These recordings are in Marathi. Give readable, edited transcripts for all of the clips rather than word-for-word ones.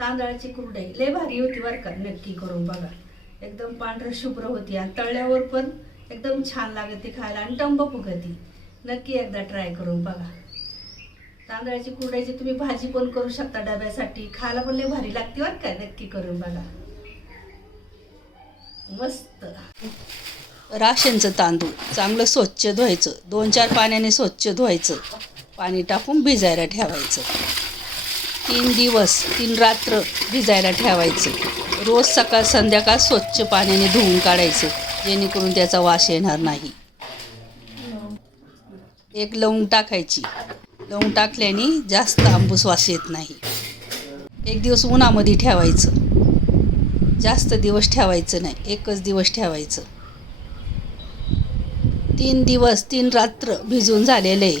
तांदळाची कुरडई लय भारी होती बरं का, नक्की करून बघा. एकदम पांढर शुभ्र होती आणि तळल्यावर पण एकदम छान लागते खायला आणि टंब फुगती. नक्की एकदा ट्राय करून बघा. तांदळाची कुरडईची तुम्ही भाजी पण करू शकता डब्यासाठी, खायला पण लय भारी लागते बरं का. नक्की करून बघा. मस्त. राशनचं तांदूळ चांगलं स्वच्छ धुवायचं, 2-4 पाण्याने स्वच्छ धुवायचं, पाणी टाकून भिजायला ठेवायचं. 3 दिवस 3 रात्र भिजायला ठेवायचं. रोज सकाळ संध्याकाळ स्वच्छ पाण्याने धुवून काढायचं, जेणेकरून त्याचा वास येणार नाही. 1 लवंग टाकायची. लवंग टाकल्याने जास्त आंबूस वास येत नाही. 1 दिवस उन्हामध्ये ठेवायचं. जास्त दिवस ठेवायचं नाही, 1च दिवस ठेवायचं. 3 दिवस 3 रात्र भिजून झालेलं आहे.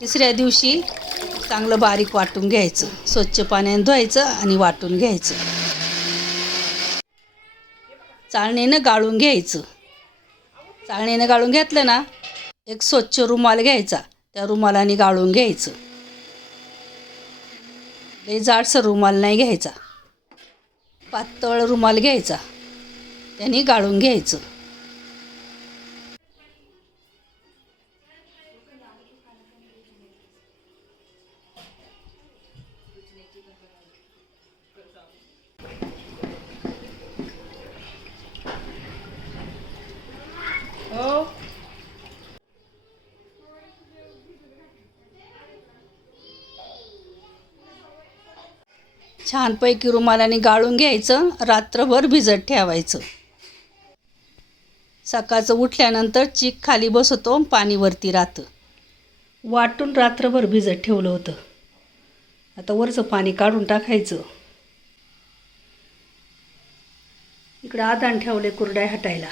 3ऱ्या दिवशी चांगलं बारीक वाटून घ्यायचं. स्वच्छ पाण्याने धुवायचं आणि वाटून घ्यायचं. चाळणीनं गाळून घ्यायचं. चाळणीनं गाळून घेतलं ना, एक स्वच्छ रुमाल घ्यायचा, त्या रुमालाने गाळून घ्यायचं. लई जाडसर रुमाल नाही घ्यायचा, पातळ रुमाल घ्यायचा, त्याने गाळून घ्यायचं. छानपैकी रुमालाने गाळून घ्यायचं, रात्रभर भिजत ठेवायचं. सकाळचं उठल्यानंतर चीक खाली बसतो, पाणी वरती राहतं. वाटून रात्रभर भिजत ठेवलं होतं. आता वरचं पाणी काढून टाकायचं. इकडं आदान ठेवले कुरड्या हटायला.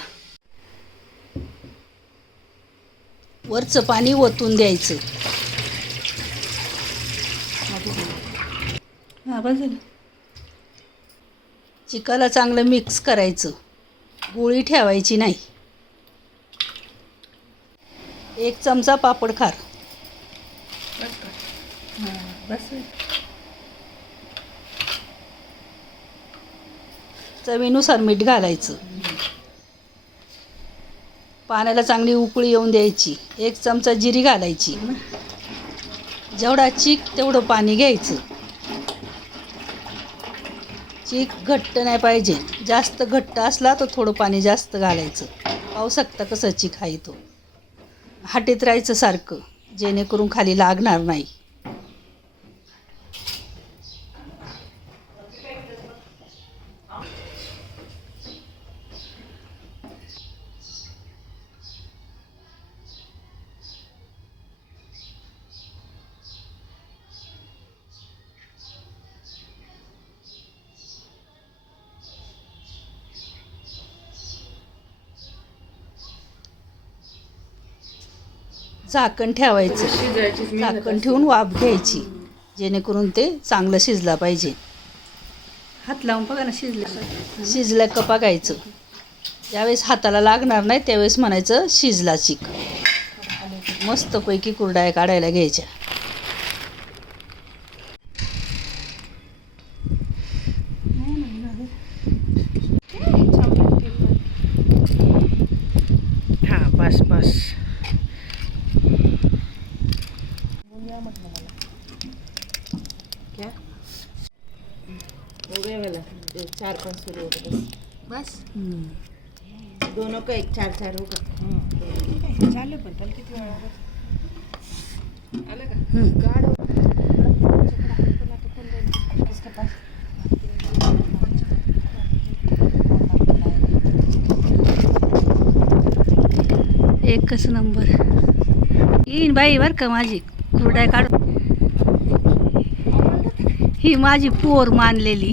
वरचं पाणी ओतून द्यायचं. बस झालं. चिकाला चांगलं मिक्स करायचं. गोळी ठेवायची नाही. 1 चमचा पापड खार. बस. चवीनुसार मीठ घालायचं. पाण्याला चांगली उकळी येऊन द्यायची. 1 चमचा जिरी घालायची. जेवढा चीक तेवढं पाणी घ्यायचं. चीक घट्ट नाही पाहिजे. जास्त घट्ट असला तर थोडं पाणी जास्त घालायचं. पाहू शकता कसं चीक आहे तो. हाटीत राहायचं सारखं, जेणेकरून खाली लागणार नाही. झाकण ठेवायचं. झाकण ठेवून वाफ घ्यायची, जेणेकरून ते चांगलं शिजला पाहिजे. हात लावून बघा ना, शिजलं का बघायचं. ज्यावेळेस हाताला लागणार नाही त्यावेळेस म्हणायचं शिजला चीक. मस्तपैकी कुरडया काढायला घ्यायच्या. हां बस बस. क्या हो गया वाला 4-5 शुरू हो गए बस. दोनों का 1-4 होगा. झालं पण त्याला किती वेळ आलं का गाड एकच नंबर येईन बाई बरं का माझी कुरडया काढून. ही माझी पोर मानलेली,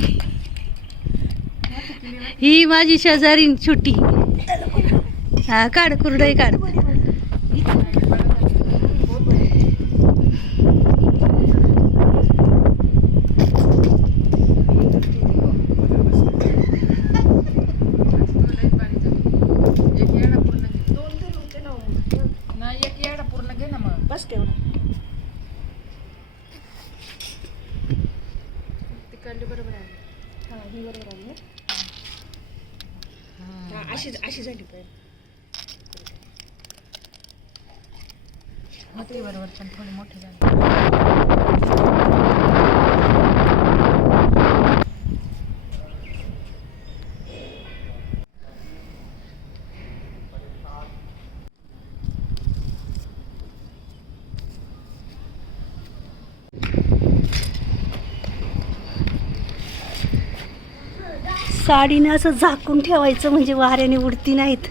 ही माझी शेजारीन छोटी. हा काढ कुरडई काढ. बस तेवढं तिकडली बरोबर आहे. अशी अशी झाली पाहिजे होते बरोबर पण थोडी मोठी झाली साडीने असं झाकून ठेवायचं म्हणजे वाऱ्याने उडती नाहीत.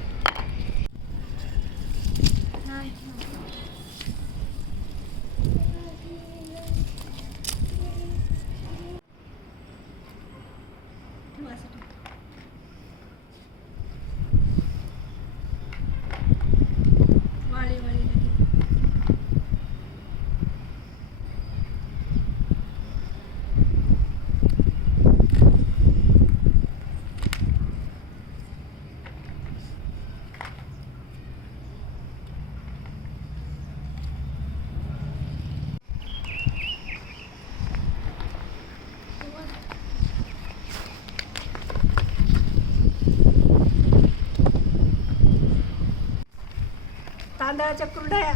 तांदळाच्या कुरडया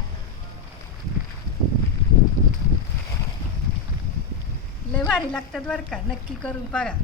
लय भारी लागतात बरं का, नक्की करून बघा.